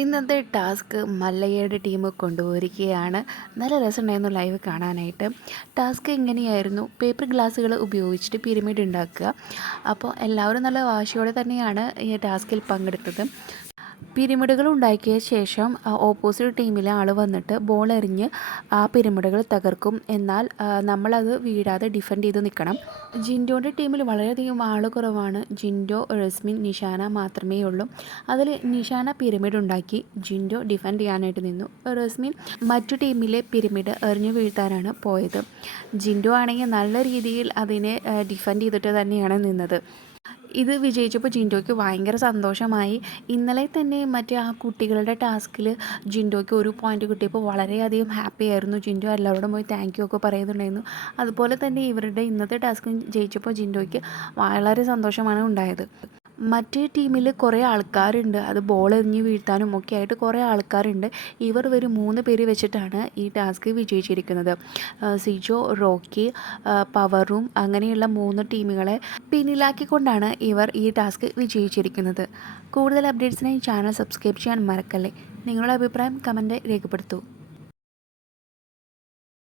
ഇന്നത്തെ task മല്ലയ്യയുടെ team കൊണ്ടുപോയിരിക്കുകയാണ്. നല്ല രസമുണ്ടായിരുന്നു ലൈവ് കാണാനായിട്ട്. ടാസ്ക് എങ്ങനെയായിരുന്നു പേപ്പർ ഗ്ലാസ്സുകൾ ഉപയോഗിച്ചിട്ട് പിരമിഡ് ഉണ്ടാക്കുക. അപ്പോൾ എല്ലാവരും നല്ല വാശിയോടെ തന്നെയാണ് ഈ ടാസ്കിൽ പങ്കെടുത്തത്. പിരമിഡുകൾ ഉണ്ടാക്കിയ ശേഷം ഓപ്പോസിറ്റ് ടീമിലെ ആൾ വന്നിട്ട് ബോൾ എറിഞ്ഞ് ആ പിരമിഡുകൾ തകർക്കും. എന്നാൽ നമ്മളത് വീഴാതെ ഡിഫെൻഡ് ചെയ്ത് നിൽക്കണം. ജിൻഡോന്റെ ടീമിൽ വളരെയധികം ആൾ കുറവാണ്. ജിൻഡോ റസ്മിൻ നിഷാന മാത്രമേ ഉള്ളൂ അതിൽ നിഷാന പിരമിഡ് ഉണ്ടാക്കി ജിൻഡോ ഡിഫെൻഡ് ചെയ്യാനായിട്ട് നിന്നു. റസ്മിൻ മറ്റു ടീമിലെ പിരമിഡ് എറിഞ്ഞു വീഴ്ത്താനാണ് പോയത്. ജിൻഡോ ആണെങ്കിൽ നല്ല രീതിയിൽ അതിനെ ഡിഫെൻഡ് ചെയ്തിട്ട് തന്നെയാണ് നിന്നത്. ഇത് വിജയിച്ചപ്പോൾ ജിൻഡോയ്ക്ക് ഭയങ്കര സന്തോഷമായി. ഇന്നലെ തന്നെ മറ്റേ ആ കുട്ടികളുടെ ടാസ്കിൽ ജിൻഡോയ്ക്ക് ഒരു പോയിന്റ് കിട്ടിയപ്പോൾ വളരെയധികം ഹാപ്പി ആയിരുന്നു. ജിൻഡോ എല്ലാവരോടും പോയി താങ്ക് യു ഒക്കെ പറയുന്നുണ്ടായിരുന്നു. അതുപോലെ തന്നെ ഇവരുടെ ഇന്നത്തെ ടാസ്ക് ജയിച്ചപ്പോൾ ജിൻഡോയ്ക്ക് വളരെ സന്തോഷമാണ് ഉണ്ടായത്. മറ്റേ ടീമിൽ കുറേ ആൾക്കാരുണ്ട്. അത് ബോൾ എറിഞ്ഞ് വീഴ്ത്താനും ഒക്കെ ആയിട്ട് കുറേ ആൾക്കാരുണ്ട്. ഇവർ ഒരു മൂന്ന് പേര് വെച്ചിട്ടാണ് ഈ ടാസ്ക് വിജയിച്ചിരിക്കുന്നത്. സിജോ റോക്കി പവറും അങ്ങനെയുള്ള മൂന്ന് ടീമുകളെ പിന്നിലാക്കിക്കൊണ്ടാണ് ഇവർ ഈ ടാസ്ക് വിജയിച്ചിരിക്കുന്നത്. കൂടുതൽ അപ്ഡേറ്റ്സിനായി ചാനൽ സബ്സ്ക്രൈബ് ചെയ്യാൻ മറക്കല്ലേ. നിങ്ങളുടെ അഭിപ്രായം കമന്റ് രേഖപ്പെടുത്തൂ.